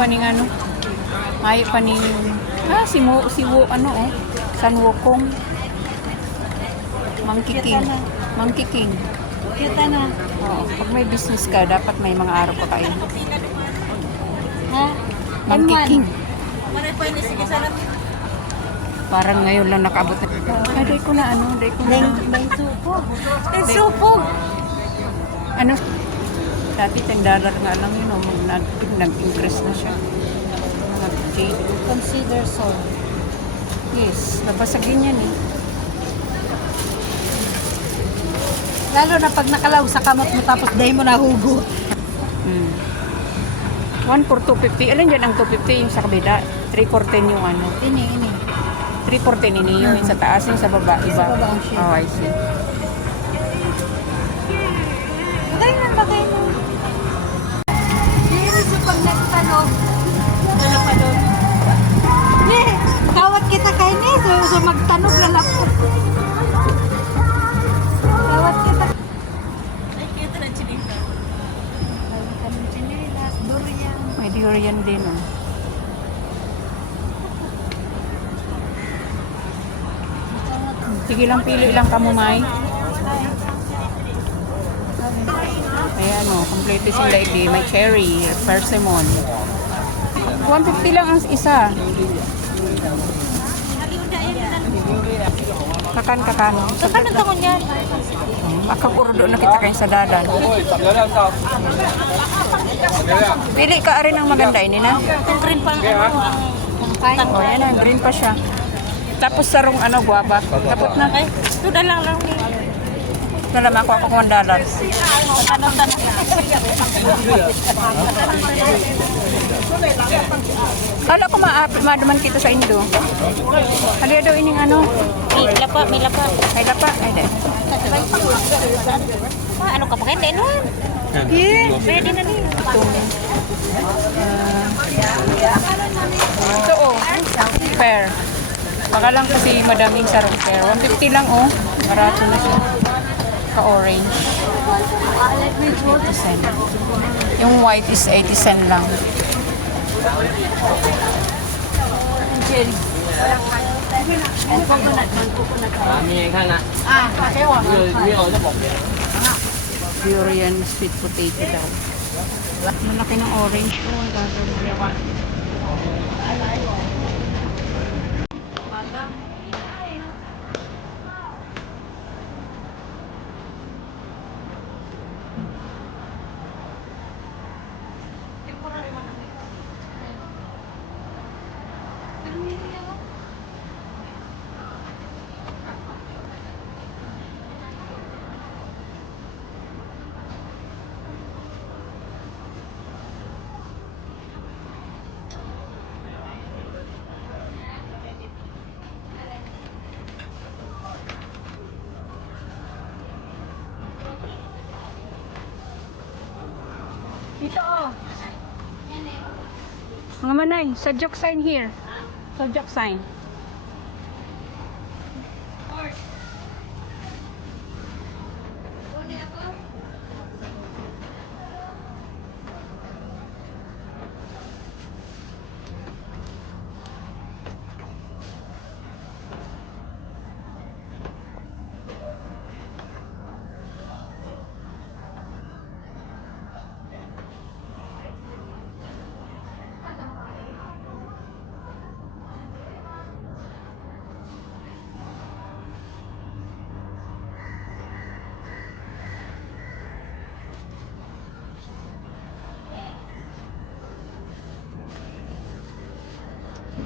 pa ning ano. Mayo pa ning siwo ano oh. San Wukong. Monkey King. Monkey King. Kita na. Oh, pag may business ka, dapat may mga araw pa kayo. Ha? Monkey M1. King. Maray pa ini sige sana. Parang ngayon lang nakaabot na. Ay, day ko na ano, day ko na. May supog. May supog. Ano? Dati $10 nga lang yun, oh, nag-increase na siya. Mga jade. Consider so. Yes, nabasagin yan eh. Lalo na pag nakalaw sa kamot mo tapos dahil mo nahugot. 1 for 250. Alin dyan ang 250 yung sa kabila? 3 for 10 yung ano. Ini. 3 for 10 ini yung sa taas yung sa baba. Iba. Sa baba ang shade. Oh, I see. Bagay na. Dito sa pag nagtanog. Wala pa doon. Ne, kawat kita kay ni. So magtanog na lang po. Kawat kita. Ay, kita na chinila. Ay, kanong chinilas, durian. May durian din oh. Sige lang, pili lang kamumay. Ayan o, complete sila iti. May cherry, persimmon. 150 lang ang isa. Kakan. Saan ang takon yan? Akakurdo na kita kayo sa dadan. Pili ka rin ang maganda ini na. Itong green pa ang pine. O yan na, green pa siya. Tapos sarong ano, guwaba. Tapos na. Ay, ito na lang ni. Nalam ako $1. Kala ko maduman kita sa Indo. Hali daw ining ano. May lapa. Ay lapa. Ay de. Ano ka pa kayo? Hindi naman. Yeah. Pwede na din. Ito oh. Fair. Baka lang kasi madaming sarong fair. 150 lang oh. Barato na siya. Ka-orange. 80 cent. Yung white is 80 cent lang. Cherry. And coconut. Durian sweet potato daw. Malaki ng orange ko. Ito oh. Mga manay, sa joke sign here. Sa joke sign.